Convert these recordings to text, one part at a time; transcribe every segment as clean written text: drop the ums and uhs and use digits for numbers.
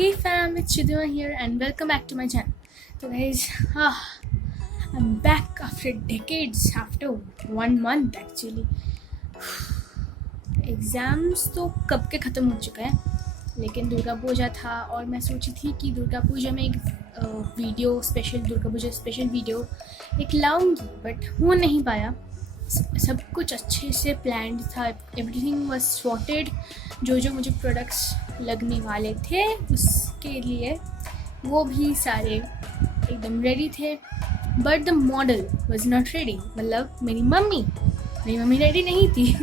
Hey fam, it's Chidima here and welcome back to my channel. So guys, I'm back after decades, after 1 month actually. Exams तो कब के ख़त्म हो चुका है, लेकिन दुर्गा पूजा था और मैं सोची थी कि दुर्गा पूजा में एक video special, Durga Puja special video एक लाऊंगी, बट हो नहीं पाया. सब कुछ अच्छे से प्लान्ड था, एवरीथिंग वाज सॉर्टेड. जो मुझे प्रोडक्ट्स लगने वाले थे उसके लिए वो भी सारे एकदम रेडी थे, but the model was not ready. मतलब मेरी मम्मी रेडी नहीं थी.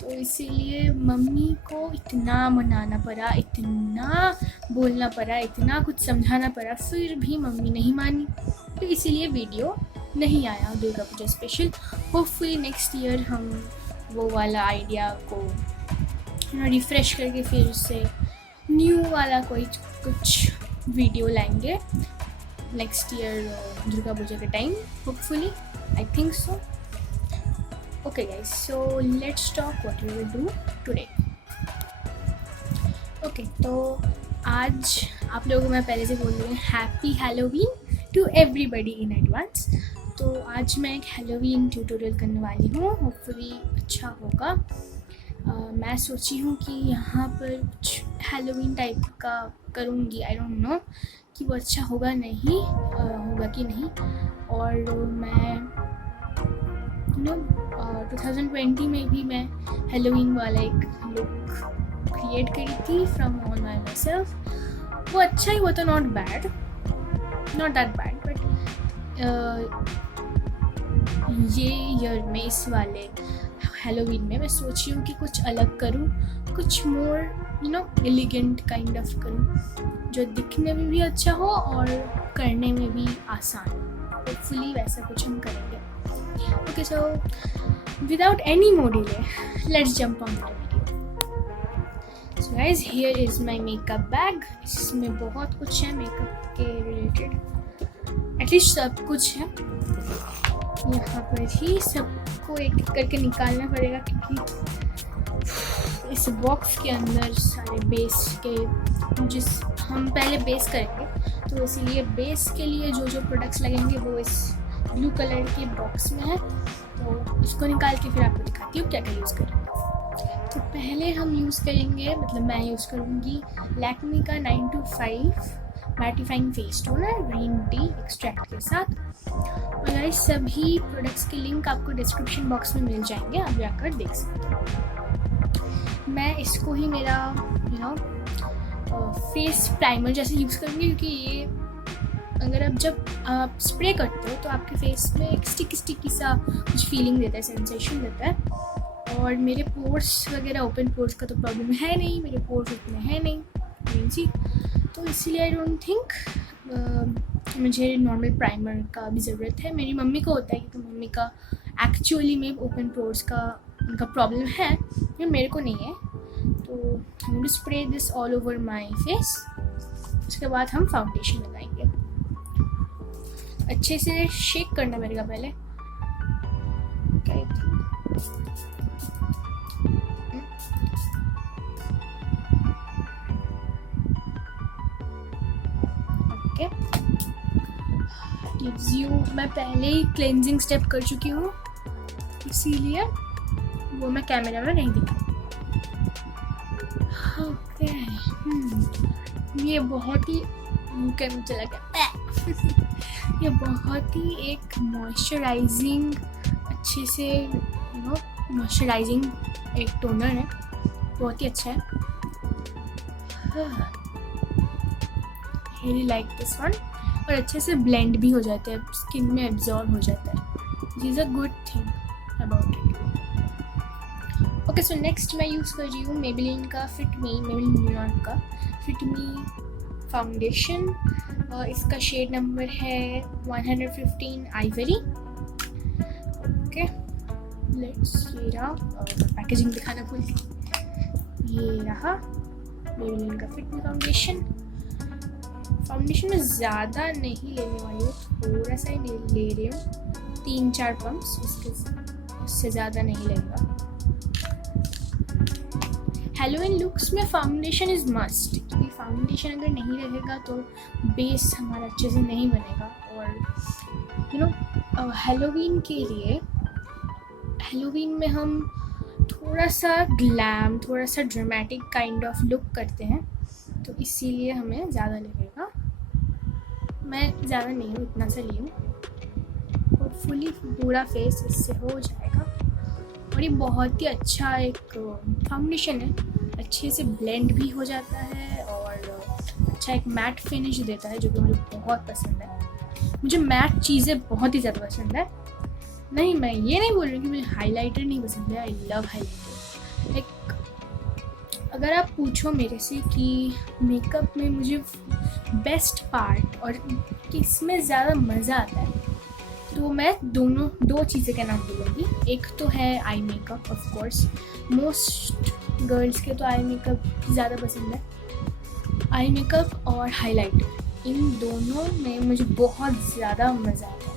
तो इसीलिए मम्मी को इतना मनाना पड़ा, इतना बोलना पड़ा, इतना कुछ समझाना पड़ा, फिर भी मम्मी नहीं मानी. तो इसीलिए वीडियो नहीं आया Durga Puja special. Hopefully next year हम वो वाला आइडिया को रिफ़्रेश करके फिर से न्यू वाला कोई कुछ वीडियो लाएंगे नेक्स्ट ईयर दुर्गा पूजा के time, hopefully. I think so. Okay guys, so let's talk what we will do today. Okay, तो आज आप लोगों को मैं पहले से बोल रही हूँ happy Halloween to everybody in advance. तो आज मैं एक हैलोवीन ट्यूटोरियल करने वाली हूँ, होपफुली अच्छा होगा. मैं सोची हूँ कि यहाँ पर कुछ हैलोवीन टाइप का करूँगी. आई डोंट नो कि वो अच्छा होगा नहीं होगा कि नहीं. और मैं 2020 में भी मैं हैलोवीन वाला एक लुक क्रिएट करी थी from on my my self. वो अच्छा ही हुआ था, नॉट दैट बैड. बट ये ईयर में इस वाले हैलोवीन में मैं सोच रही हूँ कि कुछ अलग करूँ, कुछ मोर एलिगेंट काइंड ऑफ करूँ, जो दिखने में भी अच्छा हो और करने में भी आसान. होपफुली वैसा कुछ हम करेंगे. Okay, so without any more delay, let's jump on the video. So guys, here is my makeup bag. इसमें बहुत कुछ है मेकअप के रिलेटेड, एटलीस्ट सब कुछ है. यहाँ पर ही सबको एक एक करके निकालना पड़ेगा, क्योंकि इस बॉक्स के अंदर सारे बेस के जिस हम पहले बेस करेंगे, तो इसीलिए बेस के लिए जो प्रोडक्ट्स लगेंगे वो इस ब्लू कलर के बॉक्स में है. तो इसको निकाल के फिर आपको दिखाती हूँ क्या क्या यूज़ करेंगे. तो पहले हम यूज़ करेंगे, मतलब मैं यूज़ करूँगी लैक्मे का 925 mattifying face toner green tea extract के साथ. और गाइस सभी प्रोडक्ट्स के लिंक आपको डिस्क्रिप्शन बॉक्स में मिल जाएंगे, आप जाकर देख सकते हो. मैं इसको ही मेरा फेस प्राइमर जैसे यूज़ करूँगी, क्योंकि ये अगर आप स्प्रे करते हो तो आपके फेस में एक स्टिकी सा कुछ फीलिंग देता है, सेंसेशन देता है. और मेरे पोर्स वगैरह, ओपन पोर्स का तो प्रॉब्लम है नहीं, मेरे पोर्स उतने हैं नहीं मेन सी. तो इसीलिए आई डोंट थिंक मुझे नॉर्मल प्राइमर का भी ज़रूरत है. मेरी मम्मी को होता है, क्योंकि मम्मी का एक्चुअली में ओपन पोर्स का उनका प्रॉब्लम है, ये मेरे को नहीं है. तो हम will spray this all over my face. उसके बाद हम फाउंडेशन लगाएंगे. अच्छे से शेक करना पड़ेगा पहले. ओके, गिव्स यू, मैं पहले ही क्लेंजिंग स्टेप कर चुकी हूँ, इसीलिए वो मैं कैमरा में नहीं दिखा. ओके, ये बहुत ही मुँह में चला गया. ये बहुत ही एक मॉइस्चराइजिंग, अच्छे से मॉइस्चराइजिंग एक टोनर है, बहुत ही अच्छा है. Really like this one. और अच्छे से ब्लेंड भी हो जाता है, स्किन में एब्जॉर्ब हो जाता है. This is a good thing about it. Okay, so next मैं यूज़ कर रही हूँ मेबेलिन का मेबेलिन न्यूयॉर्क का फिट मी फाउंडेशन. इसका शेड नंबर है 115 आइवरी. ओके, लेट्स, ये रहा. पैकेजिंग दिखाना भूल गई. ये रहा मेबेलिन का फिट मी फाउंडेशन में ज़्यादा नहीं लेने वाली हूँ, थोड़ा सा ही ले रही हूँ, 3-4 पम्प्स, उससे ज़्यादा नहीं लगेगा. हेलोवीन लुक्स में फाउंडेशन इज़ मस्ट, क्योंकि फाउंडेशन अगर नहीं रहेगा तो बेस हमारा अच्छे से नहीं बनेगा। और यू नो हेलोवीन के लिए, हेलोवीन में हम थोड़ा सा ग्लैम, थोड़ा सा ड्रामेटिक काइंड ऑफ लुक करते हैं, तो इसीलिए हमें ज़्यादा लगेगा। मैं ज़्यादा नहीं हूँ, इतना सा ली हूँ, होपफुली पूरा फेस इससे हो जाएगा। और ये बहुत ही अच्छा एक फाउंडेशन है, अच्छे से ब्लेंड भी हो जाता है और अच्छा एक मैट फिनिश देता है, जो कि मुझे बहुत पसंद है। मुझे मैट चीज़ें बहुत ही ज़्यादा पसंद है। नहीं, मैं ये नहीं बोल रही कि मुझे हाइलाइटर नहीं पसंद है, आई लव हाइलाइटर। एक अगर आप पूछो मेरे से कि मेकअप में मुझे बेस्ट पार्ट और किसमें ज़्यादा मज़ा आता है, तो मैं दो चीज़ें का नाम बोलूँगी। एक तो है eye makeup, of course most girls के तो आई मेकअप ज़्यादा पसंद है। आई मेकअप और हाइलाइटर, इन दोनों में मुझे बहुत ज़्यादा मज़ा आता है,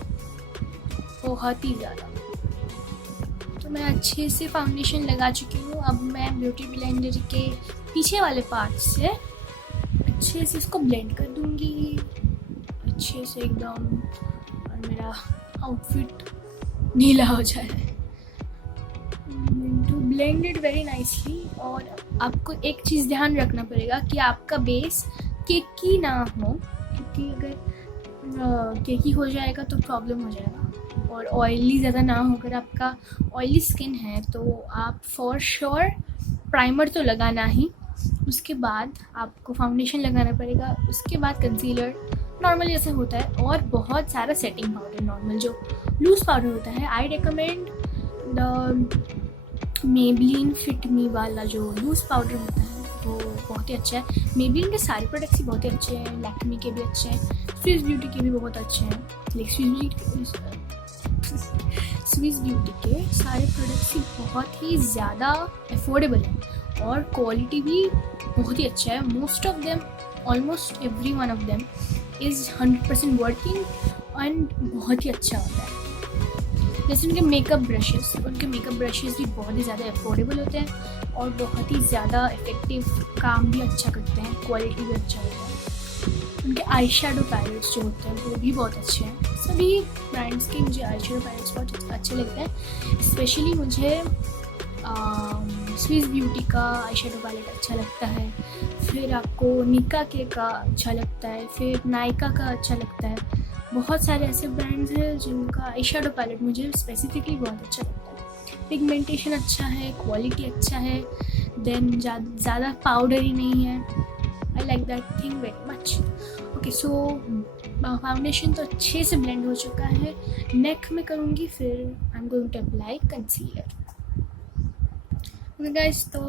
बहुत ही ज़्यादा। तो मैं अच्छे से फाउंडेशन लगा चुकी हूँ। अब मैं ब्यूटी ब्लेंडर के पीछे वाले पार्ट से अच्छे से इसको ब्लेंड कर दूँगी, अच्छे से एकदम, और मेरा आउटफिट नीला हो जाए। To blend it very nicely. और आपको एक चीज़ ध्यान रखना पड़ेगा कि आपका बेस केकी ना हो, क्योंकि अगर केकी हो जाएगा तो प्रॉब्लम हो जाएगा। और ऑयली ज़्यादा ना हो, अगर आपका ऑयली स्किन है तो आप फॉर श्योर प्राइमर तो लगाना ही, उसके बाद आपको फाउंडेशन लगाना पड़ेगा, उसके बाद कंसीलर नॉर्मली ऐसे होता है, और बहुत सारा सेटिंग पाउडर, नॉर्मल जो लूज़ पाउडर होता है। I recommend the Maybelline fit me वाला जो लूज़ पाउडर होता है, वो बहुत ही अच्छा है। मेबलिन के सारे प्रोडक्ट्स ही बहुत ही अच्छे हैं, लैक्मे के भी अच्छे हैं, स्विस ब्यूटी के भी बहुत अच्छे हैं। लेकिन स्विस ब्यूटी के सारे प्रोडक्ट्स ही बहुत ही ज़्यादा अफोर्डेबल हैं और क्वालिटी भी बहुत ही अच्छा है। Most of them, almost every one of them is 100% working and बहुत ही अच्छा होता है। जैसे उनके मेकअप ब्रशेस भी बहुत ही ज़्यादा अफोर्डेबल होते हैं और बहुत ही ज़्यादा इफ़ेक्टिव, काम भी अच्छा करते हैं, क्वालिटी भी अच्छा होता है। उनके आई शेडो पैलेट्स जो होते हैं वो भी बहुत अच्छे हैं। सभी ब्रांड्स के मुझे आई शेडो पैलेट्स बहुत अच्छे लगते हैं। स्पेशली मुझे स्विस ब्यूटी का आई शेडो पैलेट अच्छा लगता है, फिर आपको निका के का अच्छा लगता है, फिर नायका का अच्छा लगता है। बहुत सारे ऐसे ब्रांड्स हैं जिनका आई शेडो पैलेट मुझे स्पेसिफिकली बहुत अच्छा लगता है। पिगमेंटेशन अच्छा है, क्वालिटी अच्छा है, देन ज़्यादा पाउडरी नहीं है। I like that thing very much. Okay, so foundation तो अच्छे से ब्लेंड हो चुका है। नेक में करूँगी, फिर I am going to apply concealer. Guys, तो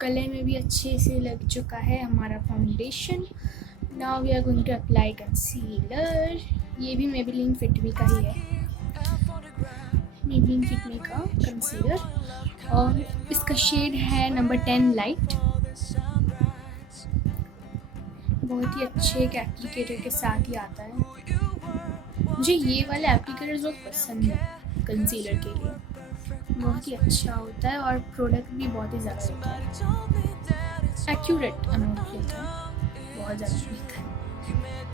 गले में भी अच्छे से लग चुका है हमारा foundation. Now we are going to apply concealer. ये भी मेबेलिन फिट मी का ही है, मेबेलिन फिट मी का कंसीलर, और इसका शेड है नंबर 10 लाइट। बहुत ही अच्छे एक एप्लीकेटर के साथ ही आता है। मुझे ये वाले एप्लीकेटर बहुत पसंद है कंसीलर के लिए, बहुत ही अच्छा होता है और प्रोडक्ट भी बहुत ही ज़्यादा होता है, एक्यूरेट अमाउंट लेता है, बहुत ज़्यादा लेता है,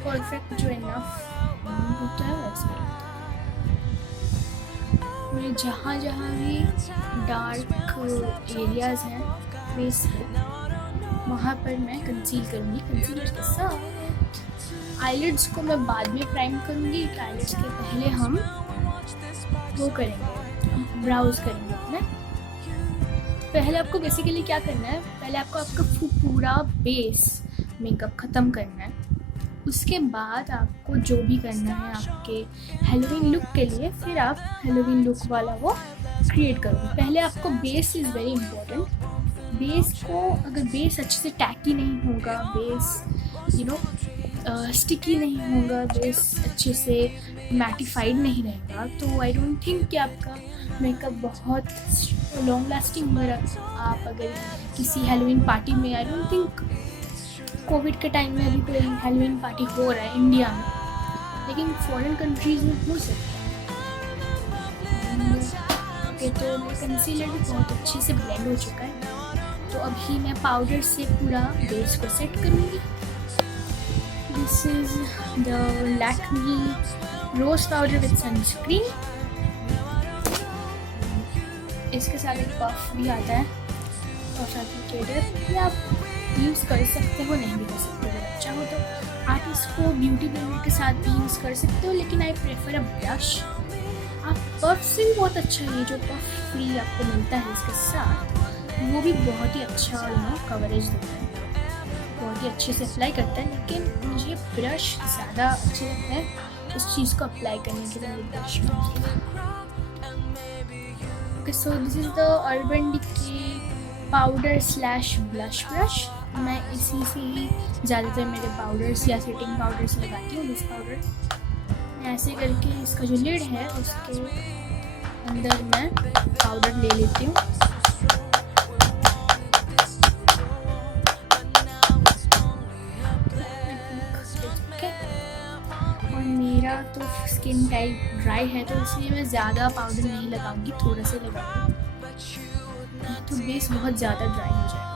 परफेक्ट जो इनफ होता है वैसे। मैं जहाँ भी डार्क एरियाज़ हैं फेस पे, वहाँ पर मैं कंसील करूँगी कंसीलर के साथ। आईलिड्स को मैं बाद में प्राइम करूँगी, आईलिड्स के पहले हम वो करेंगे, ब्राउज करेंगे अपने। पहले आपको बेसिकली क्या करना है, पहले आपको आपका पूरा बेस मेकअप ख़त्म करना है। उसके बाद आपको जो भी करना है आपके हेलोवीन लुक के लिए, फिर आप हेलोवीन लुक वाला वो क्रिएट करोगे। पहले आपको base is very important. Base को, अगर बेस अच्छे से टैकी नहीं होगा, बेस स्टिकी नहीं होगा, बेस अच्छे से मैटिफाइड नहीं रहेगा, तो आई डोंट थिंक कि आपका मेकअप बहुत लॉन्ग लास्टिंग होगा। आप अगर किसी हेलोवीन पार्टी में, आई डोंट थिंक कोविड के टाइम में अभी कोई हेलोवीन पार्टी हो रहा है इंडिया में, लेकिन फॉरेन कंट्रीज़ में हो सकता है। ओके, तो मेरा कंसीलर भी बहुत अच्छे से ब्लेंड हो चुका है। तो अभी मैं पाउडर से पूरा बेस को सेट करूँगी। This is the Lakme rose powder with sunscreen. इसके साथ एक पफ भी आता है, पफ एप्लीकेटर, या आप यूज़ कर सकते हो, नहीं भी कर सकते हो। अगर अच्छा हो तो आप इसको ब्यूटी ब्लेंडर के साथ भी यूज़ कर सकते हो, लेकिन आई प्रेफर अ ब्रश। आप पफ से भी बहुत अच्छा है, जो पफ फ्री आपको मिलता है इसके साथ, वो भी बहुत ही अच्छा कवरेज देता है, बहुत ही अच्छे से अप्लाई करता है। लेकिन मुझे ब्रश ज़्यादा अच्छे लगता है इस चीज़ को अप्लाई करने के लिए ब्रश में। Okay, so this is the urban decay powder slash blush brush. मैं इसी से ही ज़्यादातर मेरे पाउडर्स या सेटिंग पाउडर्स लगाती हूँ। दिस पाउडर ऐसे करके इसका जो लिड है उसके अंदर मैं पाउडर ले लेती हूँ। और मेरा तो स्किन टाइप ड्राई है, तो इसलिए मैं ज़्यादा पाउडर नहीं लगाऊंगी, थोड़ा सा लगाऊंगी, तो बेस बहुत ज़्यादा ड्राई हो जाएगा।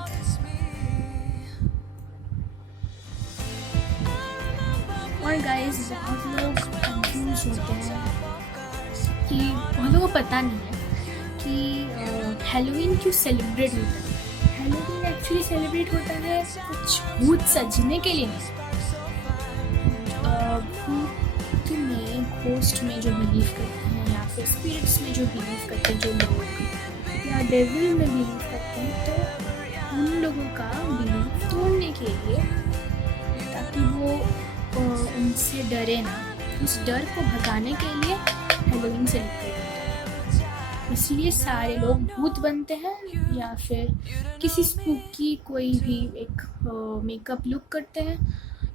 और गाइस, बहुत लोग कंफ्यूज होते हैं कि बहुत लोगों को पता नहीं है कि हैलोवीन क्यों सेलिब्रेट होता है। हैलोवीन एक्चुअली सेलिब्रेट होता है कुछ भूत सजने के लिए नहीं। भूत में, घोस्ट में जो बिलीव करते हैं, या फिर स्पिरिट्स में जो बिलीव करते हैं जो लोग, या डेविल में बिलीव करते हैं, तो उन लोगों का बिलीव तोड़ने के लिए, ताकि वो उनसे डरे ना, उस डर को भगाने के लिए हैलोवीन सेलिब्रेट होता है। इसलिए सारे लोग भूत बनते हैं, या फिर किसी स्पूकी कोई भी एक मेकअप लुक करते हैं,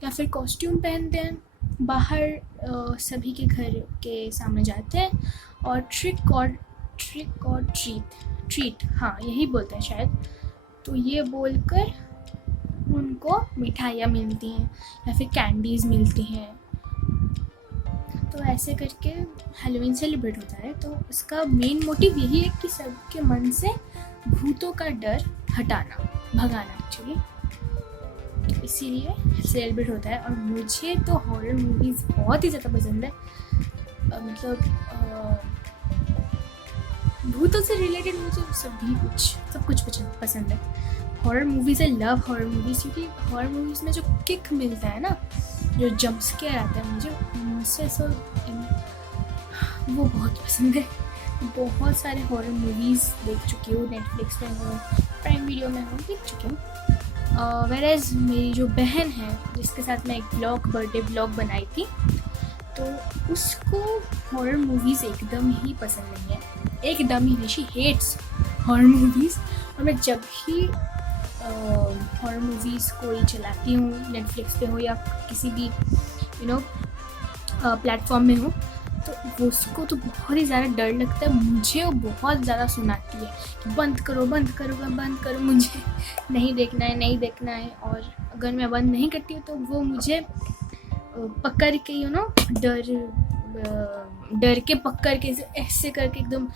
या फिर कॉस्ट्यूम पहनते हैं, बाहर सभी के घर के सामने जाते हैं और ट्रिक और ट्रीट, हाँ यही बोलते हैं शायद, तो ये बोलकर उनको मिठाइयाँ मिलती हैं या फिर कैंडीज़ मिलती हैं। तो ऐसे करके हैलोवीन सेलिब्रेट होता है। तो इसका मेन मोटिव यही है कि सबके मन से भूतों का डर हटाना, भगाना एक्चुअली, इसीलिए सेलिब्रेट होता है। और मुझे तो हॉरर मूवीज़ बहुत ही ज़्यादा पसंद है, मतलब भूतों से रिलेटेड मुझे सब कुछ पसंद है। Horror movies, I love horror movies, क्योंकि हॉरर मूवीज़ में जो किक मिलता है ना, जो जंप स्केयर आता है, मुझसे ऐसा वो बहुत पसंद है। बहुत सारे हॉरर मूवीज़ देख चुकी हूँ, नेटफ्लिक्स पे हो, प्राइम वीडियो में हो, देख चुकी हूँ। वेरेज मेरी जो बहन है, जिसके साथ मैं एक बर्थडे ब्लॉग बनाई थी, तो उसको हॉरर मूवीज़ एकदम ही पसंद नहीं है, एकदम ही नहीं। She hates horror movies. और मैं जब भी हॉरर मूवीज़ कोई चलाती हूँ, नेटफ्लिक्स पे हो या किसी भी प्लेटफॉर्म में हो, तो उसको तो बहुत ही ज़्यादा डर लगता है। मुझे वो बहुत ज़्यादा सुनाती है कि बंद करो, मुझे नहीं देखना है। और अगर मैं बंद नहीं करती हूँ तो वो मुझे पकड़ के डर के पकड़ के ऐसे करके एकदम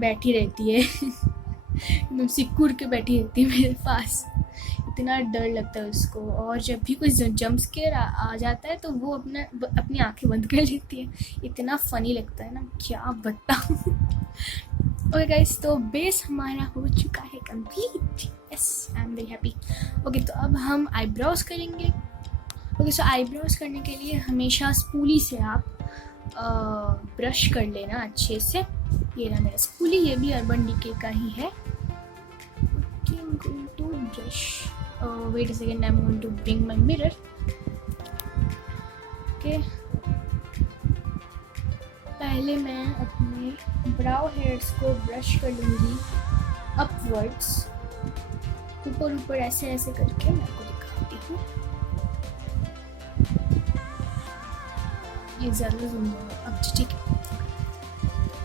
बैठी रहती है एकदम सिकुड़ के बैठी रहती है मेरे पास, इतना डर लगता है उसको। और जब भी कोई जंप स्केयर आ जाता है तो वो अपनी आंखें बंद कर लेती है, इतना फ़नी लगता है ना, क्या बताऊँ। ओके गाइस, तो बेस हमारा हो चुका है complete. Yes, I am very happy. Okay, तो अब हम आईब्रोज करेंगे। ओके, सो आईब्रोज करने के लिए हमेशा स्पूली से आप ब्रश कर लेना अच्छे से। ये रहा मेरा स्पूली, ये भी अर्बन डिके का ही है। Okay, I'm going to brush. Wait a second, I'm going to bring my mirror. Okay. पहले मैं अपने ब्राउ हेयर्स को ब्रश कर लूँगी अपवर्ड्स, ऊपर ऐसे ऐसे करके मैं आपको दिखाती हूँ। ये ज़्यादा जूम होगा अब, ठीक है।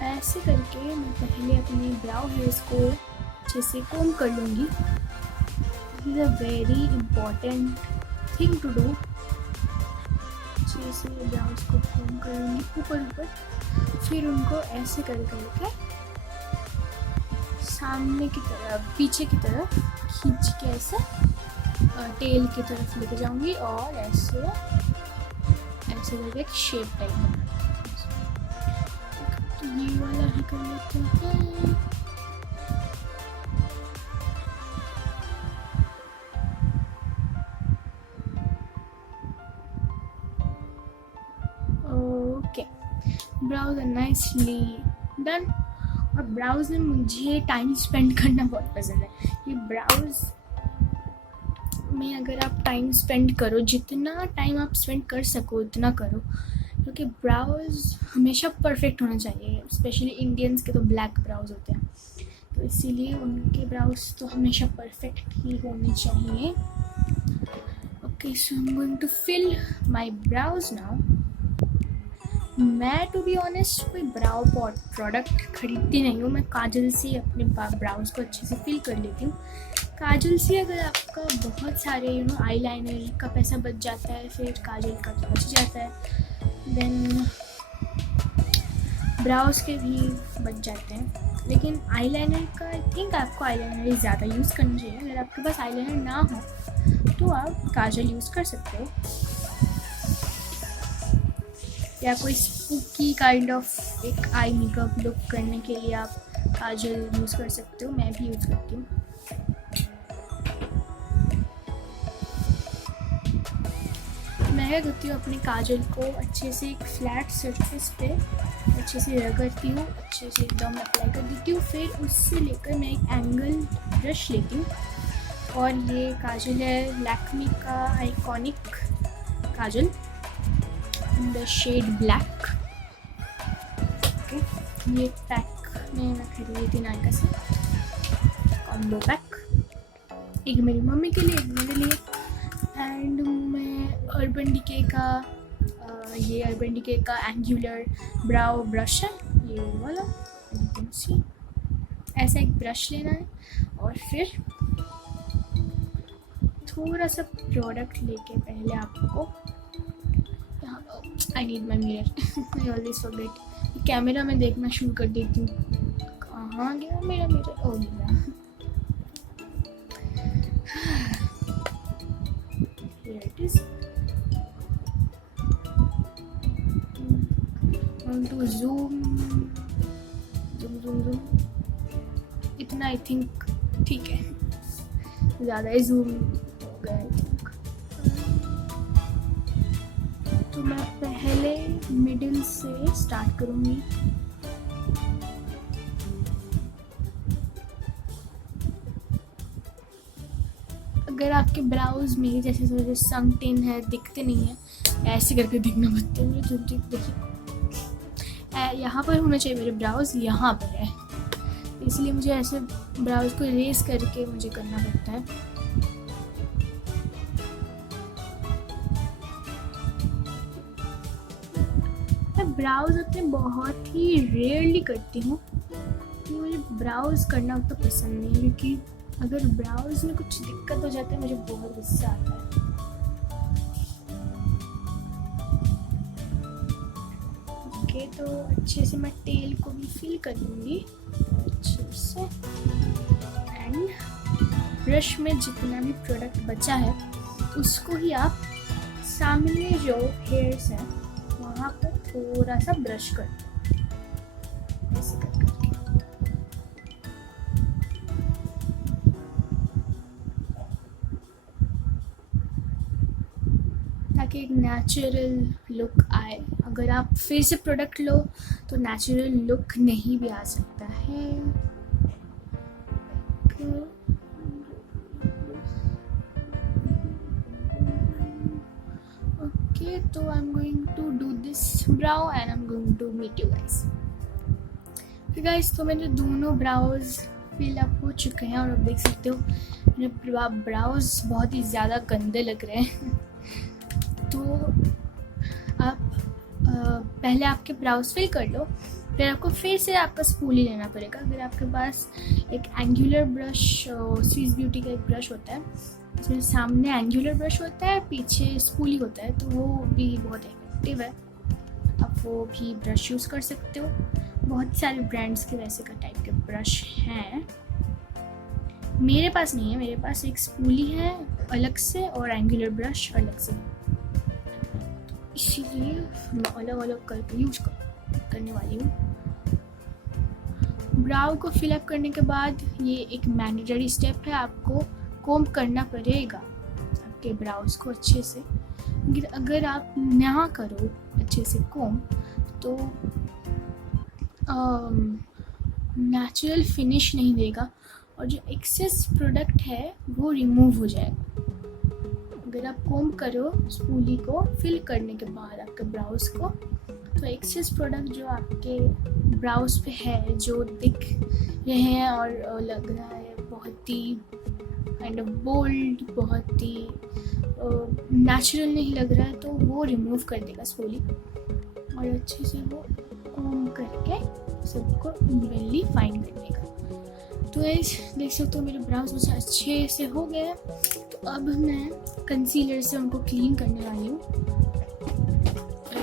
ऐसे करके मैं पहले अपने ब्राउ हेयर्स को अच्छे से कोम कर लूँगी। This is a very important thing to do. अच्छे से ब्राउज को कोम कर लूँगी ऊपर, फिर उनको ऐसे करके सामने की तरफ, पीछे की तरफ खींच के ऐसे टेल की तरफ लेके जाऊंगी और ऐसे ऐसे करके एक शेप टाइप बना। तो ये वाला ही कर लेते हैं। Okay, brows are nicely done. और ब्राउज में मुझे टाइम स्पेंड करना बहुत पसंद है। ये ब्राउज में अगर आप टाइम स्पेंड करो, जितना टाइम आप स्पेंड कर सको उतना करो, क्योंकि ब्राउज हमेशा परफेक्ट होना चाहिए। स्पेशली इंडियंस के तो ब्लैक ब्राउज होते हैं, तो इसीलिए उनके ब्राउज तो हमेशा परफेक्ट ही होने चाहिए। Okay, so I am going to fill my brows now. मैं टू बी ऑनेस्ट कोई ब्राउ प्रोडक्ट खरीदती नहीं हूँ। मैं काजल से अपने ब्राउज को अच्छे से फिल कर लेती हूँ। काजल से अगर आपका बहुत सारे आई लाइनर का पैसा बच जाता है, फिर काजल का तो बच जाता है, देन ब्राउज के भी बच जाते हैं। लेकिन आई लाइनर का आई थिंक आपको आई लाइनर ही ज़्यादा यूज़ करना चाहिए। अगर आपके पास आई लाइनर ना हो तो आप काजल यूज़ कर सकते हो, या कोई स्पूकी काइंड ऑफ एक आई मेकअप लुक करने के लिए आप काजल यूज़ कर सकते हो। मैं भी यूज़ करती हूँ। मैं क्या करती हूँ, अपने काजल को अच्छे से एक फ्लैट सरफेस पे अच्छे से रगड़ती हूँ, अच्छे से एकदम अप्लाई कर देती हूँ। फिर उससे लेकर मैं एक एंगल ब्रश लेती हूँ, और ये काजल है लैक्मी का iconic kajal in the shade black. Okay, ये पैक में मैं खरीदी थी नायका से, कॉम्बो पैक, एक मेरी मम्मी के लिए, एक मेरे लिए। एंड मैं अर्बन डिके का ये अर्बन डिके का एंगुलर ब्राउ ब्रश है, ये वाला, यू कैन सी। ऐसा एक ब्रश लेना है, और फिर थोड़ा सा प्रोडक्ट लेके पहले आपको, I need my mirror, I always forget. Camera में देखना शुरू कर देती हूँ, कहाँ गया मेरा मिरर? ओ मेरा, here it is. Want to zoom. इतना आई थिंक ठीक है, ज़्यादा ही जूम हो गया आई थिंक। तो मैं पहले मिडिल से स्टार्ट करूँगी। अगर आपके ब्राउज मेरे जैसे थोड़े संक इन है, दिखते नहीं है, ऐसे करके दिखना पड़ते हैं। तो देखिए यहाँ पर होना चाहिए मेरे ब्राउज, यहाँ पर है, इसलिए मुझे ऐसे ब्राउज को रेस करके मुझे करना पड़ता है। मैं ब्राउज अपने बहुत ही रेयरली करती हूँ, क्योंकि मुझे ब्राउज करना उतना पसंद नहीं है, क्योंकि अगर ब्राउज में कुछ दिक्कत हो जाता है मुझे बहुत गुस्सा आता है। ओके, तो अच्छे से मैं टेल को भी फिल कर लूँगी अच्छे से। एंड ब्रश में जितना भी प्रोडक्ट बचा है उसको ही आप सामने जो हेयर्स हैं वहाँ पर थोड़ा सा ब्रश कर दो, ऐसे कर करके। ताकि एक नेचुरल लुक आए। अगर आप फिर से प्रोडक्ट लो तो नेचुरल लुक नहीं भी आ सकता है। ओके, तो I am going to do this brow and I am going to meet you guys. तो गाइस, तो मेरे दोनों ब्राउज फिल अप हो चुके हैं, और आप देख सकते हो मेरे ब्राउज बहुत ही ज़्यादा गंदे लग रहे हैं। तो आप पहले आपके ब्राउज फिल कर लो, फिर आपको फिर से आपका स्पूली लेना पड़ेगा। अगर आपके पास एक एंगुलर ब्रश, स्विस ब्यूटी का एक ब्रश होता है, इसमें सामने एंगुलर ब्रश होता है, पीछे स्पूली होता है, तो वो भी बहुत इफेक्टिव है। आप वो भी ब्रश यूज़ कर सकते हो। बहुत सारे ब्रांड्स के वैसे का टाइप के ब्रश हैं। मेरे पास नहीं है, मेरे पास एक स्पूली है अलग से और एंगुलर ब्रश अलग से, इसीलिए मैं अलग अलग करके यूज करने वाली हूँ। ब्राउ को फिलअप करने के बाद ये एक मैंडेटरी स्टेप है, आपको कोम्ब करना पड़ेगा आपके ब्राउज को अच्छे से। अगर आप ना करो अच्छे से कोम्ब तो नेचुरल फिनिश नहीं देगा और जो एक्सेस प्रोडक्ट है वो रिमूव हो जाएगा। अगर आप कोम्ब करो स्पूली को फिल करने के बाद आपके ब्राउज को, तो एक्सेस प्रोडक्ट जो आपके ब्राउज पे है, जो दिख रहे हैं और लग रहा है बहुत ही काइंड ऑफ बोल्ड, बहुत ही नेचुरल नहीं लग रहा है, तो वो रिमूव कर देगा स्पूली और अच्छे से वो कोम्ब करके सबको इवनली फाइन कर देगा। तो देख सकते हो मेरे ब्राउज मुझे अच्छे से हो गए। तो अब मैं कंसीलर से उनको क्लीन करने वाली हूँ।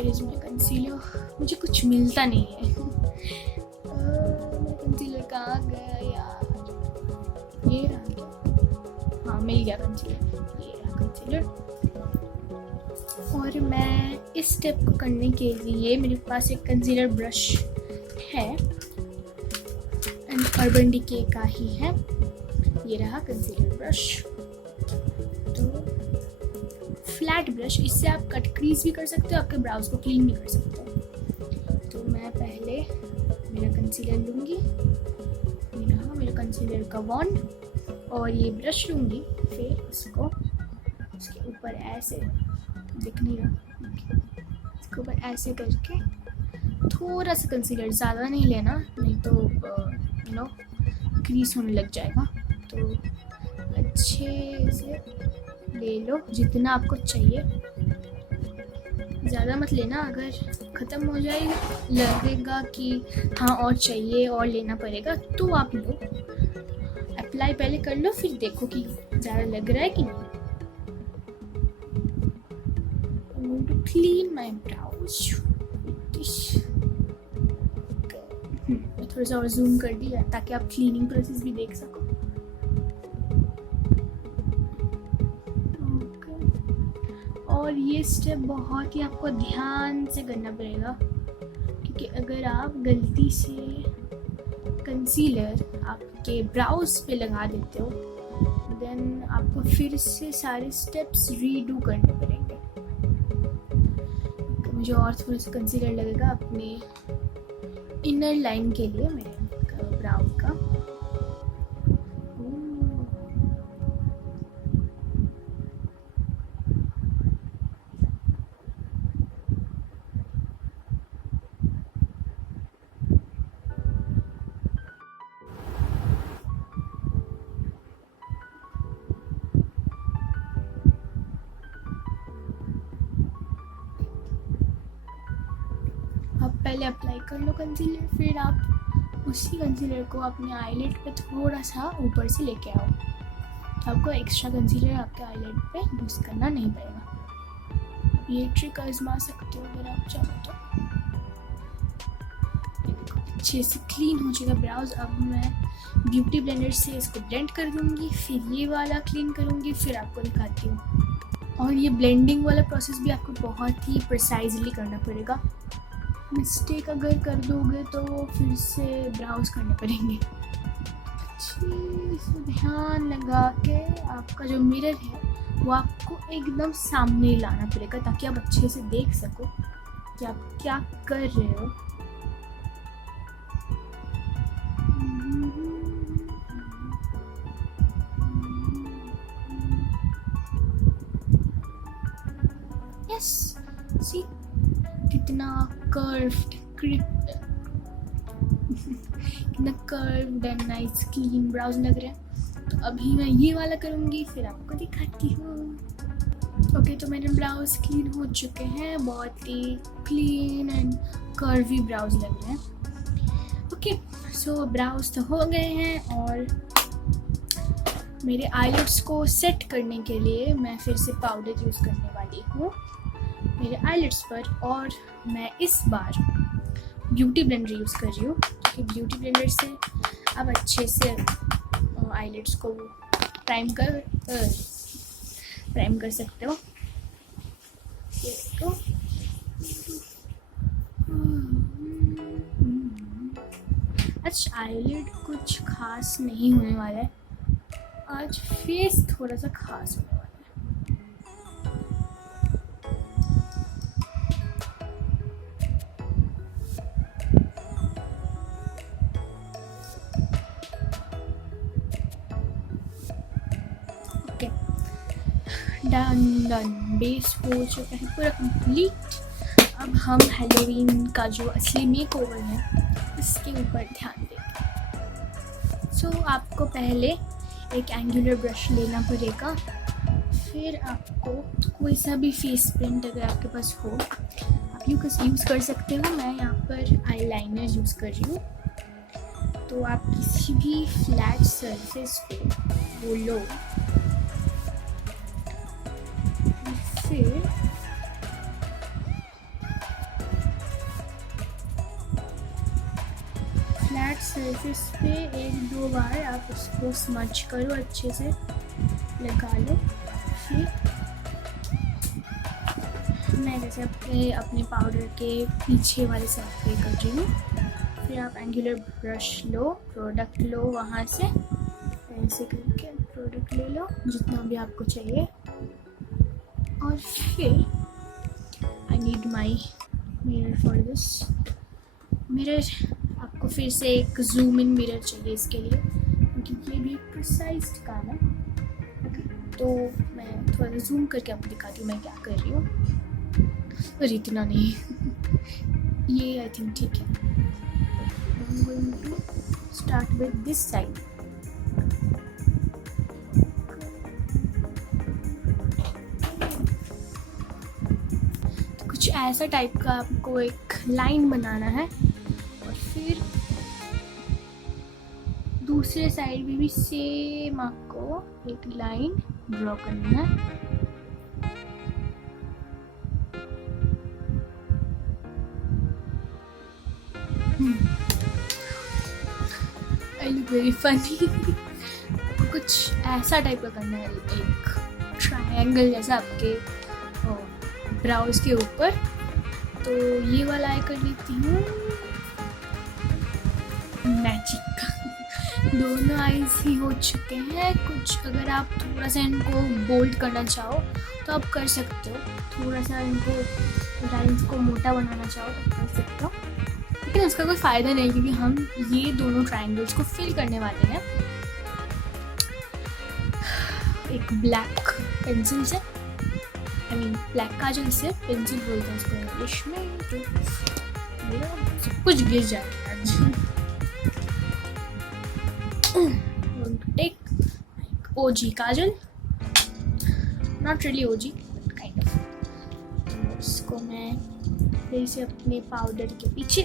इसमें कंसीलर मुझे कुछ मिलता नहीं है। कंसीलर कहाँ गया यार? ये रहा क्या? हाँ, मिल गया कंसीलर, ये रहा कंसीलर। और मैं इस स्टेप को करने के लिए मेरे पास एक कंसीलर ब्रश है, एंड अर्बन डिके का ही है। ये रहा कंसीलर ब्रश। तो फ्लैट ब्रश, इससे आप कट क्रीज भी कर सकते हो, आपके ब्राउज को क्लीन भी कर सकते हो। तो मैं पहले मेरा कंसीलर लूँगी, ये रहा मेरा कंसीलर का वॉन्ड, और ये ब्रश लूँगी, फिर इसको इसके ऊपर ऐसे, दिख नहीं रहा, इसके ऊपर ऐसे करके थोड़ा सा कंसीलर, ज़्यादा नहीं लेना, नहीं तो क्रीज होने लग जाएगा। तो अच्छे से ले लो जितना आपको चाहिए, ज़्यादा मत लेना। अगर ख़त्म हो जाए, लगेगा कि हाँ और चाहिए और लेना पड़ेगा, तो आप लो, अप्लाई पहले कर लो, फिर देखो कि ज़्यादा लग रहा है कि नहीं। I'm going to clean my brows with this. मैं थोड़ा सा और जूम कर दिया ताकि आप क्लीनिंग प्रोसेस भी देख सको। और ये स्टेप बहुत ही आपको ध्यान से करना पड़ेगा, क्योंकि अगर आप गलती से कंसीलर आपके ब्राउज पे लगा देते हो, देन आपको फिर से सारे स्टेप्स रीडू करने पड़ेंगे। तो मुझे और थोड़ा सा कंसीलर लगेगा अपने इनर लाइन के लिए, मेरे ब्राउ का। पहले अप्लाई कर लो कंसीलर, फिर आप उसी कंसीलर को अपने आईलिड पे थोड़ा सा ऊपर से लेके आओ। तो आपको एक्स्ट्रा कंसीलर आपके आईलिड पे यूज़ करना नहीं पड़ेगा। ये ट्रिक आजमा सकते हो अगर आप चाहो तो। अच्छे से क्लीन हो जाएगा ब्राउज। अब मैं ब्यूटी ब्लेंडर से इसको ब्लेंड कर दूँगी, फिर ये वाला क्लीन करूँगी, फिर आपको दिखाती हूँ। और ये ब्लेंडिंग वाला प्रोसेस भी आपको बहुत ही प्रिसाइजली करना पड़ेगा। मिस्टेक अगर कर दोगे तो फिर से ब्राउज करने पड़ेंगे। अच्छे से ध्यान लगा के आपका जो मिरर है वो आपको एकदम सामने लाना पड़ेगा, ताकि आप अच्छे से देख सको कि आप क्या कर रहे हो। यस, सी कितना कर्व्ड, कितना curved and nice clean brows लग रहा है। तो अभी मैं ये वाला करूँगी, फिर आपको दिखाती हूँ। ओके, तो मेरे ब्राउज क्लीन हो चुके हैं, बहुत ही क्लीन एंड कर्वी ब्राउज लग रहे हैं। ओके, सो ब्राउज तो हो गए हैं, और मेरे आईलिड्स को सेट करने के लिए मैं फिर से पाउडर यूज़ करने वाली हूँ मेरे आईलिड्स पर। और मैं इस बार ब्यूटी ब्लेंडर यूज़ कर रही हूँ, क्योंकि ब्यूटी ब्लेंडर से आप अच्छे से आईलिड्स को प्राइम कर सकते हो। तो आज आईलिड कुछ खास नहीं होने वाला है, आज फेस थोड़ा सा खास होने वाला है। Okay, done. बेस हो चुका है पूरा कंप्लीट। अब हम हैलोवीन का जो असली मेकओवर है इसके ऊपर ध्यान देंगे। सो आपको पहले एक एंगुलर ब्रश लेना पड़ेगा, फिर आपको कोई सा भी फेस पेंट अगर आपके पास हो आप यूज़ कर सकते हो। मैं यहाँ पर आईलाइनर यूज़ कर रही हूँ। तो आप किसी भी फ्लैट सरफेस पे वो लो, फिर फ्लैट सरफेस पे 1-2 बार आप उसको स्मच करो, अच्छे से लगा लो। फिर मैं जैसे अपने पाउडर के पीछे वाले साइड पे कर रही हूँ। फिर आप एंगुलर ब्रश लो, प्रोडक्ट लो, वहाँ से ऐसे करके प्रोडक्ट ले लो जितना भी आपको चाहिए। और फिर I need my mirror for this. Mirror आपको फिर से एक जूम इन मिरर चाहिए इसके लिए, क्योंकि ये भी प्रिसाइज काम है। तो मैं थोड़ा जूम करके आपको दिखाती हूँ मैं क्या कर रही हूँ, पर इतना नहीं। ये आई थिंक ठीक है। I'm going to start with this side. कुछ ऐसा टाइप का आपको एक लाइन बनाना है और फिर दूसरे साइड में भी सेम आपको एक लाइन ड्रॉ करना है। I look very funny. कुछ ऐसा टाइप का करना है, एक ट्रायंगल जैसा आपके ब्राउज के ऊपर। तो ये वाला आई कर लेती हूँ मैजिक। दोनों आईज ही हो चुके हैं। कुछ अगर आप थोड़ा सा इनको बोल्ड करना चाहो तो आप कर सकते हो, थोड़ा सा इनको लाइन्स को मोटा बनाना चाहो तो कर सकते हो, लेकिन उसका कोई फ़ायदा नहीं क्योंकि हम ये दोनों ट्रायंगल्स को फिल करने वाले हैं एक ब्लैक पेंसिल से। ब्लैक काजल से, पेंसिल बोलते हैं इसको इंग्लिश में। तो मेरा सब कुछ गिर जाएगा आज। Take OG kajal, not really OG but kind of. तो इसको मैं फिर से अपने पाउडर के पीछे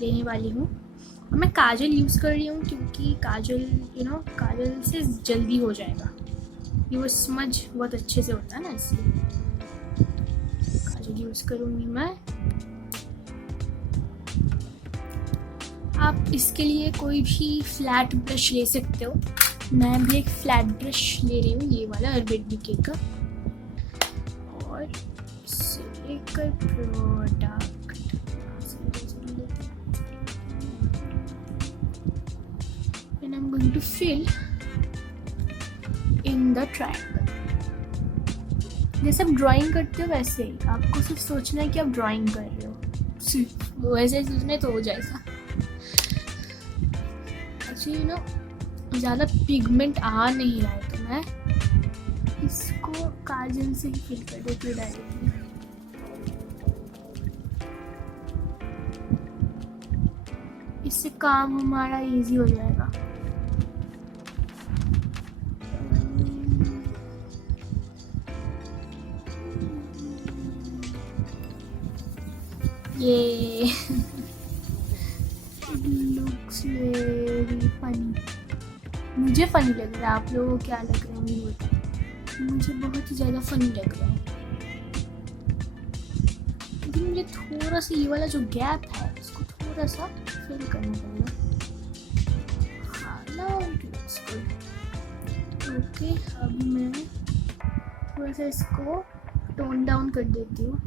लेने वाली हूँ। मैं काजल यूज़ कर रही हूँ क्योंकि काजल काजल से जल्दी हो जाएगा, ये वो समझ बहुत अच्छे से होता है ना, इसलिए काजल यूज़ करूँगी मैं। आप इसके लिए कोई भी फ्लैट ब्रश ले सकते हो। मैं भी एक फ्लैट ब्रश ले रही हूँ, ये वाला अर्बेट डीके का, और इससे लेकर product and I'm going to fill in the triangle। जैसे आप ड्राइंग करते हो वैसे ही आपको सिर्फ सोचना है कि आप ड्राइंग कर रहे हो, सिर्फ वैसे ही सोचना है तो हो जाएगा। एक्चुअली ज़्यादा पिगमेंट आ नहीं रहा है तो मैं इसको काजल से ही फिल कर देती हूँ डायरेक्टली। इससे काम हमारा इजी हो जाएगा। ये लुक्स वेरी फनी। मुझे फनी लग रहा है, आप लोगों को क्या लग रहा है मुझे बताओ। मुझे बहुत ही ज़्यादा फनी लग रहा है, लेकिन मुझे थोड़ा सा ये वाला जो गैप है इसको थोड़ा सा फिल करना पड़ेगा। हाँ ना, दैट्स गुड। ओके, अब मैं थोड़ा सा इसको टोन डाउन कर देती हूँ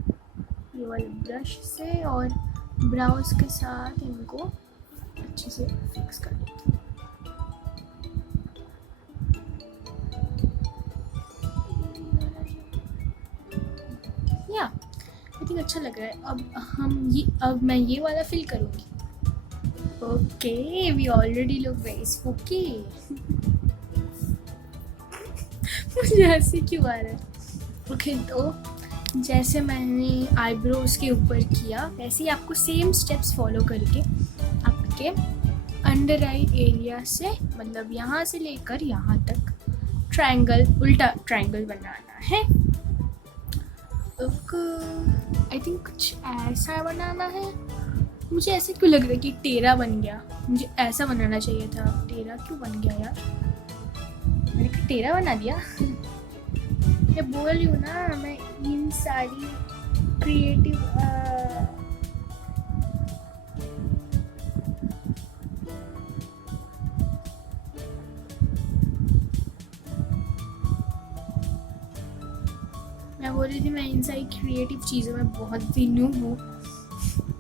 ये वाले ब्रश से, और ब्राउज के साथ इनको अच्छे से फिक्स कर देती हूँ। या आई थिंक अच्छा लग रहा है। अब मैं ये वाला फिल करूँगी। Okay, we already look very spooky. मुझे हंसी क्यों आ रहा है। ओके, तो जैसे मैंने आईब्रोज के ऊपर किया वैसे ही आपको सेम स्टेप्स फॉलो करके आपके अंडर आई एरिया से, मतलब यहाँ से लेकर यहाँ तक ट्रायंगल, उल्टा ट्रायंगल बनाना है। आई थिंक कुछ ऐसा बनाना है। मुझे ऐसे क्यों लग रहा है कि टेढ़ा बन गया, मुझे ऐसा बनाना चाहिए था। टेढ़ा क्यों बन गया यार, मैंने टेढ़ा बना दिया। मैं बोल रही हूँ ना, मैं इन सारी क्रिएटिव मैं बोल रही थी मैं इन सारी क्रिएटिव चीज़ों में बहुत ही न्यू हूँ,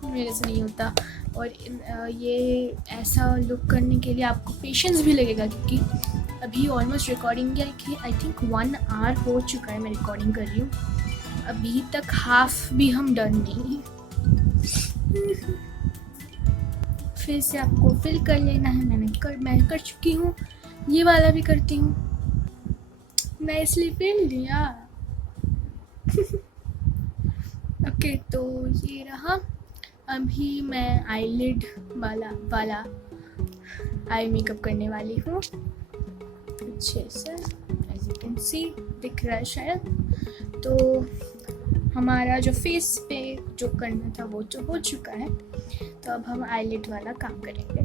मेरे से नहीं होता। और ये ऐसा लुक करने के लिए आपको पेशेंस भी लगेगा, क्योंकि अभी almost recording I think 1 hour हो चुका है, मैं रिकॉर्डिंग कर रही हूँ। अभी तक हाफ भी हम डन नहीं। फिर से आपको फिल कर लेना है। मैं कर चुकी हूँ। ये वाला भी करती हूँ। मैं इसलिए फिल दिया। ओके, तो ये रहा। अभी मैं आईलिड वाला आई मेकअप करने वाली हूँ अच्छे से। एज यू कैन सी, दिख रहा है शायद। तो हमारा जो फेस पे जो करना था वो तो हो चुका है, तो अब हम आईलिड वाला काम करेंगे।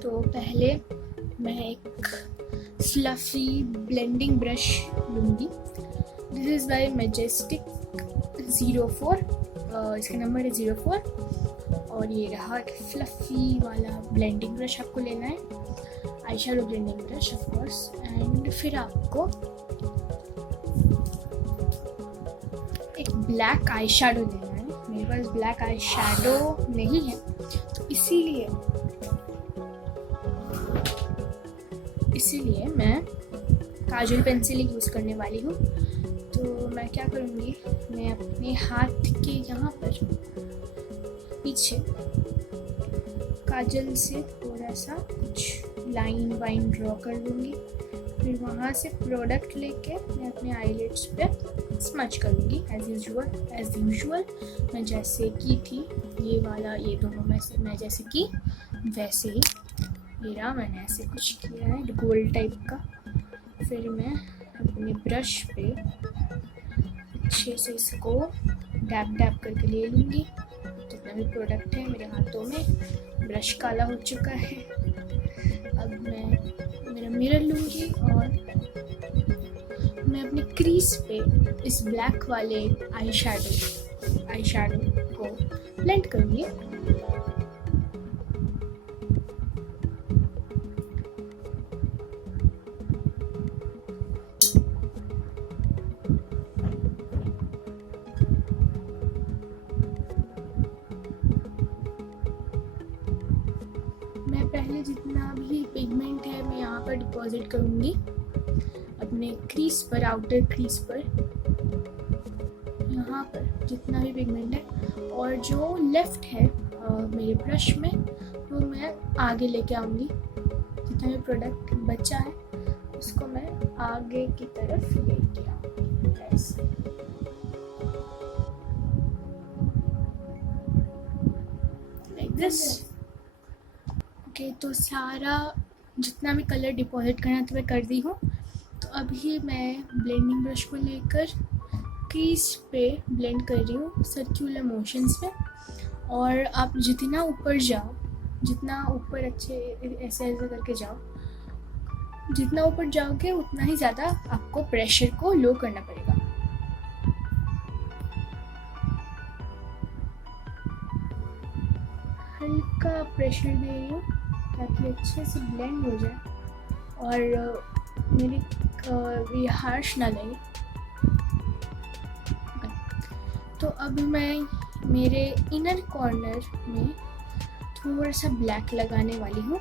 तो पहले मैं एक फ्लफी ब्लेंडिंग ब्रश लूँगी। दिस इज़ बाय मैजेस्टिक 04, इसका नंबर है 04। और ये रहा एक फ्लफी वाला ब्लेंडिंग ब्रश आपको लेना है, eye shadow blending brush off course. And फिर आपको एक ब्लैक आई शैडो लेना है। मेरे पास ब्लैक आई शैडो नहीं है, तो इसीलिए मैं काजल पेंसिल यूज़ करने वाली हूँ। तो मैं क्या करूँगी, मैं अपने हाथ के यहाँ पर पीछे काजल से थोड़ा सा कुछ लाइन वाइन ड्रॉ कर लूँगी। फिर वहाँ से प्रोडक्ट लेके मैं अपने आईलिड्स पे स्मच करूँगी एज यूजुअल मैं जैसे की थी। ये वाला, ये दोनों में से मैं जैसे की वैसे ही मेरा मैंने ऐसे कुछ किया है गोल्ड टाइप का। फिर मैं अपने ब्रश पे अच्छे से इसको डैब करके ले लूँगी। जितना भी प्रोडक्ट है मेरे हाथों में। ब्रश काला हो चुका है। अब मैं मेरा मिरर लूँगी और मैं अपने क्रीज पे इस ब्लैक वाले आई शैडो को ब्लेंड करूँगी। मैं पहले जितना भी पिगमेंट है मैं यहाँ पर डिपॉजिट करूँगी अपने क्रीज पर, आउटर क्रीज पर, यहाँ पर जितना भी पिगमेंट है। और जो लेफ्ट है मेरे ब्रश में वो मैं आगे लेके आऊँगी। जितना भी प्रोडक्ट बचा है उसको मैं आगे की तरफ लेके आऊँगी ऐसे। Like this. ओके, तो सारा जितना भी कलर डिपॉजिट करना था मैं कर दी हूँ। तो अभी मैं ब्लेंडिंग ब्रश को लेकर क्रीज पे ब्लेंड कर रही हूँ सर्कुलर मोशंस में। और आप जितना ऊपर जाओ, जितना ऊपर अच्छे ऐसे करके जाओ, जितना ऊपर जाओगे उतना ही ज़्यादा आपको प्रेशर को लो करना पड़ेगा। हल्का प्रेशर दे रही हूँ ताकि अच्छे से ब्लेंड हो जाए। और मेरी ये हार्श ना लगे। तो अब मैं मेरे इनर कॉर्नर में थोड़ा सा ब्लैक लगाने वाली हूँ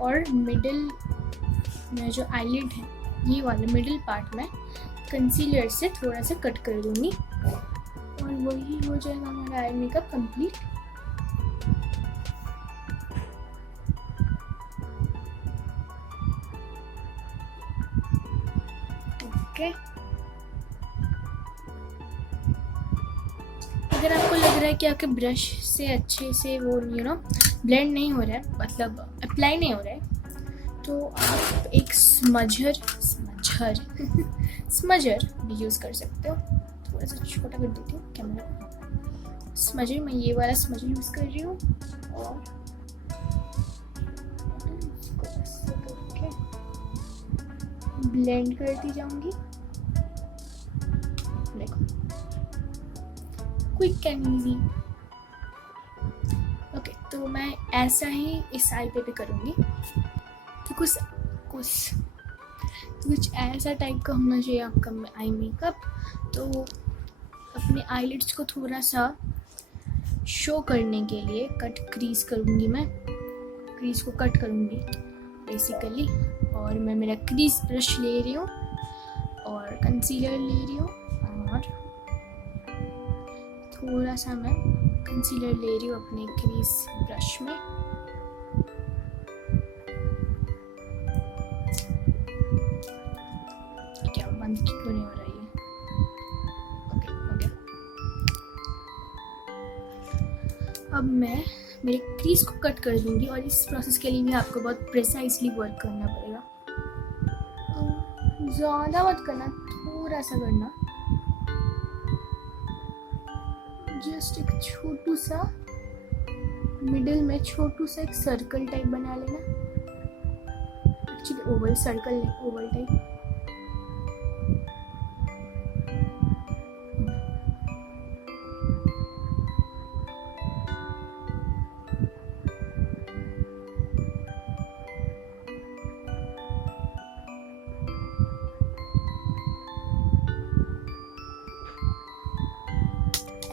और मिडिल में जो आईलिड है ये वाला मिडिल पार्ट में कंसीलर से थोड़ा सा कट कर दूँगी और वही हो जाएगा हमारा आई मेकअप कंप्लीट। ओके, अगर आपको लग रहा है कि आपके ब्रश से अच्छे से वो ब्लेंड नहीं हो रहा है, मतलब अप्लाई नहीं हो रहा है, तो आप एक स्मजर भी यूज़ कर सकते हो। थोड़ा सा छोटा कर देती हूँ कैमरा। स्मजर, मैं ये वाला स्मजर यूज़ कर रही हूँ और इसको ऐसे करके ब्लेंड करती जाऊँगी। देखो, क्विक एंड ईजी। ओके, तो मैं ऐसा ही इस आई पे भी करूँगी। तो कुछ ऐसा टाइप का होना चाहिए आपका आई मेकअप। तो अपने आईलिड्स को थोड़ा सा शो करने के लिए क्रीज करूँगी, मैं क्रीज को कट करूँगी बेसिकली। और मैं मेरा क्रीज ब्रश ले रही हूँ और कंसीलर ले रही हूँ और थोड़ा सा मैं कंसीलर ले रही हूँ अपने क्रीज ब्रश में। क्या बंद क्यों नहीं हो रहा है? ओके, हो गया। अब मैं मेरे क्रीज को कट कर दूंगी और इस प्रोसेस के लिए भी आपको बहुत प्रिसाइजली वर्क करना पड़ेगा। ज़्यादा मत करना, थोड़ा सा करना। जस्ट एक छोटू सा मिडिल में छोटू सा एक सर्कल टाइप बना लेना। एक्चुअली ओवल सर्कल नहीं, ओवल टाइप।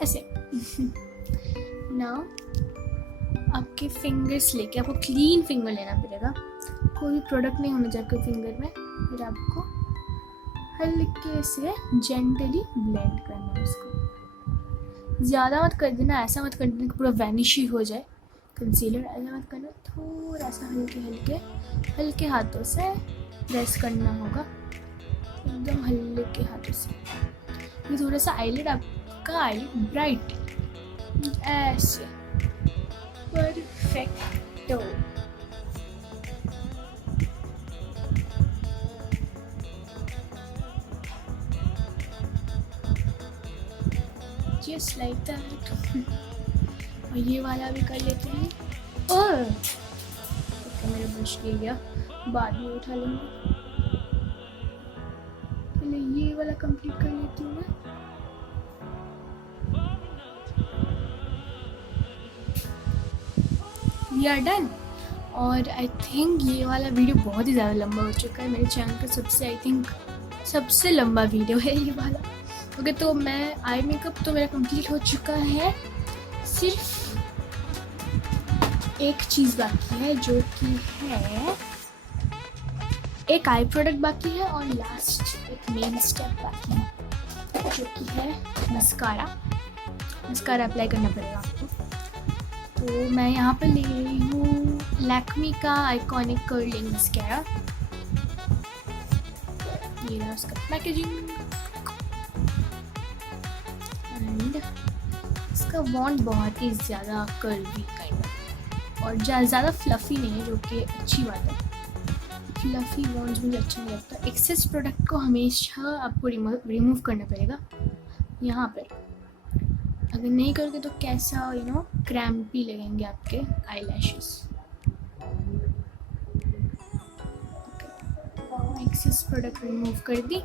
ऐसे नाउ आपके फिंगर्स लेके, आपको क्लीन फिंगर लेना पड़ेगा, कोई भी प्रोडक्ट नहीं होना चाहिए आपके फिंगर में। फिर आपको हल्के से जेंटली ब्लेंड करना है इसको। ज़्यादा मत कर देना, ऐसा मत कर देना कि पूरा वैनिश ही हो जाए कंसीलर, ऐसा मत करना। थोड़ा सा हल्के हाथों से प्रेस करना होगा, एकदम हल्के हाथों से। ये थोड़ा सा आईलिड आपका आईलिड ब्राइट ऐसे परफेक्टो। Just like that. और ये वाला भी कर लेते हैं। ओह ओके, मेरा ब्रश गिर गया, बाद में उठा लेंगे। पहले ये वाला कंप्लीट कर लेती हूँ मैं। We are done. और आई थिंक ये वाला वीडियो बहुत ही ज़्यादा लंबा हो चुका है। मेरे चैनल का सबसे लंबा वीडियो है ये वाला। ओके, तो मैं आई मेकअप तो मेरा कंप्लीट हो चुका है। सिर्फ एक चीज़ बाकी है, जो कि है एक आई प्रोडक्ट बाकी है और लास्ट एक मेन स्टेप बाकी है, जो कि है मस्कारा अप्लाई करना पड़ेगा आपको। तो मैं यहाँ पर ले रही हूँ लैक्मी का आइकॉनिक कर्लिंग मस्कारा। ये रहा उसका पैकेजिंग एंड इसका वॉन्ड बहुत ही ज़्यादा कर्वी काइंड ऑफ, और ज़्यादा फ्लफ़ी नहीं है, जो कि अच्छी बात है। फ्लफ़ी वॉन्ड्स मुझे अच्छा नहीं लगता। एक्सेस प्रोडक्ट को हमेशा आपको रिमूव करना पड़ेगा यहाँ पर। अगर नहीं करोगे तो कैसा क्रैम्पी लगेंगे आपके eye lashes. Excess product remove कर दी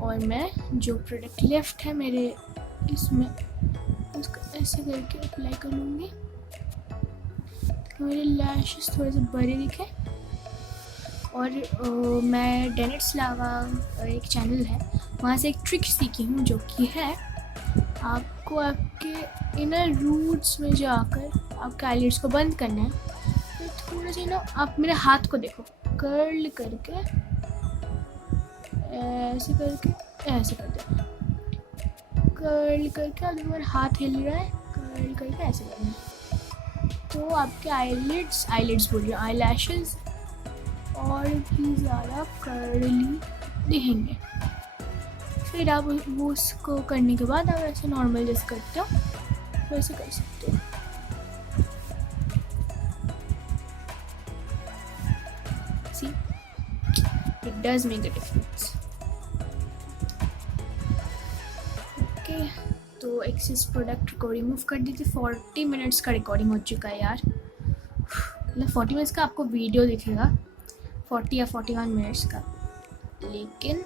और मैं जो प्रोडक्ट लेफ्ट है मेरे इसमें उसको ऐसे करके अप्लाई कर लूँगी तो मेरे लैशेस थोड़े से बड़े दिखे। और मैं डेनिट्स लावा एक चैनल है, वहाँ से एक ट्रिक सीखी हूँ, जो कि है आपको आपके इनर रूट्स में जाकर आपके आईलिड्स को बंद करना है। तो थोड़ा सा ना आप मेरे हाथ को देखो, कर्ल करके ऐसे करके ऐसे कर दो, कर्ल करके अब मेरा हाथ हिल रहा है, कर्ल करके ऐसे करना है। तो आपके आईलिड्स बोलिए आई लैशेज़ और भी ज़्यादा कर्ली दिखेंगे। फिर आप वो उसको करने के बाद आप ऐसे नॉर्मल जैसे करते हो वैसे कर सकते हो। See it does make a difference. Okay, तो एक्सेस प्रोडक्ट को रिमूव कर दी थी। 40 मिनट्स का रिकॉर्डिंग हो चुका है यार, मतलब 40 मिनट्स का आपको वीडियो दिखेगा, 40 या 41 मिनट्स का, लेकिन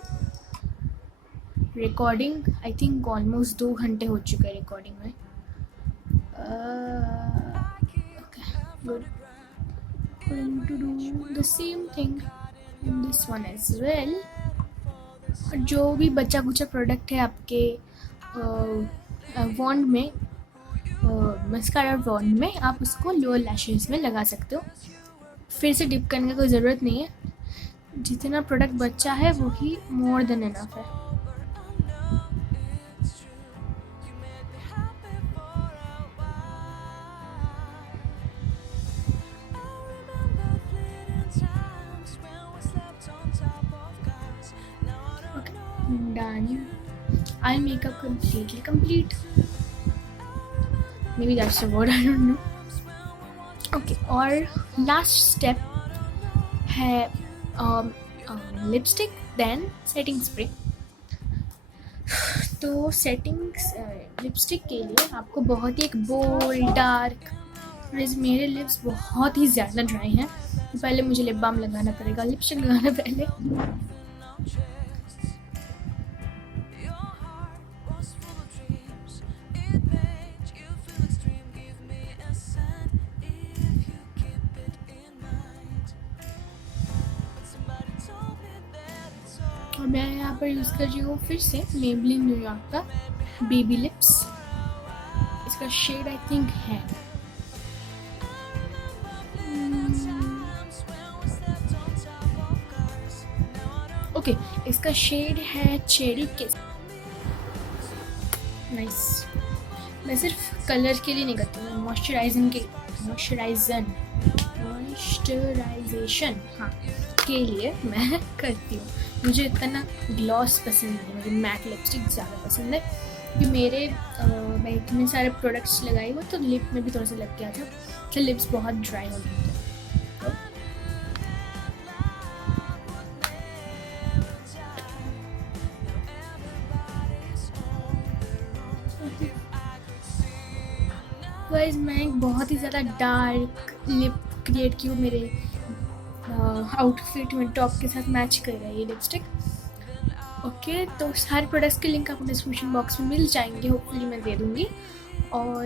रिकॉर्डिंग आई थिंक ऑलमोस्ट 2 घंटे हो चुका है रिकॉर्डिंग में। Good, going to do the same thing in this one as well। और जो भी बचा कुचा प्रोडक्ट है आपके वॉन्ड में, मस्कारा वॉन्ड में, आप उसको लोअर लैशेस में लगा सकते हो। फिर से डिप करने की कोई ज़रूरत नहीं है, जितना प्रोडक्ट बचा है वही मोर देन इनफ है। Done. I'll make up completely complete. Maybe that's the word, I don't know. Okay, और लास्ट स्टेप है लिपस्टिक देन सेटिंग स्प्रे। तो सेटिंग्स लिपस्टिक के लिए आपको बहुत ही एक बोल्ड डार्क, मेरे लिप्स बहुत ही ज़्यादा ड्राई हैं, तो पहले मुझे लिप बाम लगाना पड़ेगा, लिपस्टिक लगाना पहले। और मैं यहाँ पर यूज़ कर रही हूँ फिर से मेबलिन न्यूयॉर्क का बेबी लिप्स। इसका शेड आई थिंक है ओके, इसका शेड है चेरी किस। नाइस। मैं सिर्फ कलर के लिए नहीं करती हूँ, मॉइस्चराइजेशन हाँ के लिए मैं करती हूँ। मुझे इतना ग्लॉस पसंद नहीं, मुझे मैट लिपस्टिक ज़्यादा पसंद है, क्योंकि मैं इतने सारे प्रोडक्ट्स लगाई हुए तो लिप में भी थोड़ा सा लग गया था, तो लिप्स बहुत ड्राई हो गए थे। गाइस मैं एक बहुत ही ज़्यादा डार्क लिप क्रिएट की हूँ, मेरे आउटफिट में टॉप के साथ मैच कर रहा है ये लिपस्टिक। ओके, तो सारे प्रोडक्ट्स के लिंक आपको डिस्क्रिप्शन बॉक्स में मिल जाएंगे, होपफुली मैं दे दूँगी। और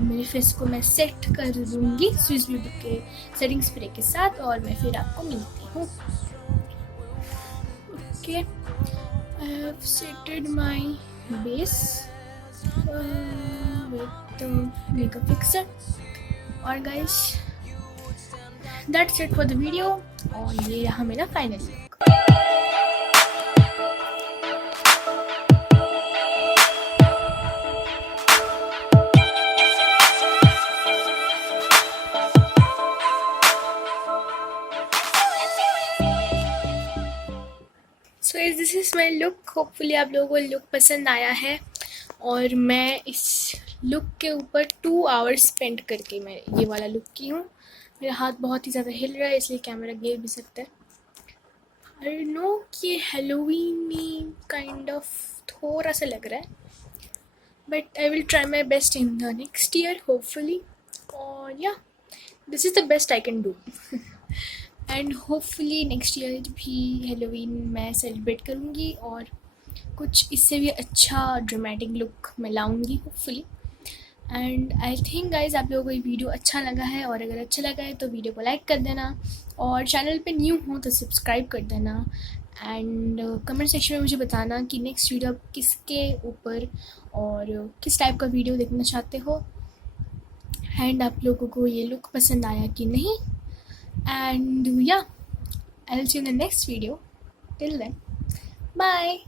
मेरे फेस को मैं सेट कर दूँगी स्विस ब्यूटी के सेटिंग स्प्रे के साथ, और मैं फिर आपको मिलती हूँ। Okay, I have setted my base with makeup fixer. और guys that's it for the video, और ये रहा मेरा final look. So this is my look. Hopefully आप लोगों को लुक पसंद आया है, और मैं इस लुक के ऊपर 2 आवर्स स्पेंड करके मैं ये वाला लुक की हूँ। मेरा हाथ बहुत ही ज़्यादा हिल रहा है, इसलिए कैमरा गिर भी सकता है। आई नो कि हैलोवीन काइंड ऑफ थोड़ा सा लग रहा है, but I will try my best in the next year hopefully. और या this is the best I can do. And hopefully next year भी हैलोवीन मैं सेलिब्रेट करूँगी, और कुछ इससे भी अच्छा ड्रामेटिक लुक मैं लाऊंगी hopefully. And I think guys आप लोगों को ये वीडियो अच्छा लगा है, और अगर अच्छा लगा है तो वीडियो को लाइक कर देना, और चैनल पे न्यू हो तो सब्सक्राइब कर देना, एंड कमेंट सेक्शन में मुझे बताना कि नेक्स्ट वीडियो आप किसके ऊपर और किस टाइप का वीडियो देखना चाहते हो, एंड आप लोगों को ये लुक पसंद आया कि नहीं. And yeah, I will see you in the next video. Till then, bye.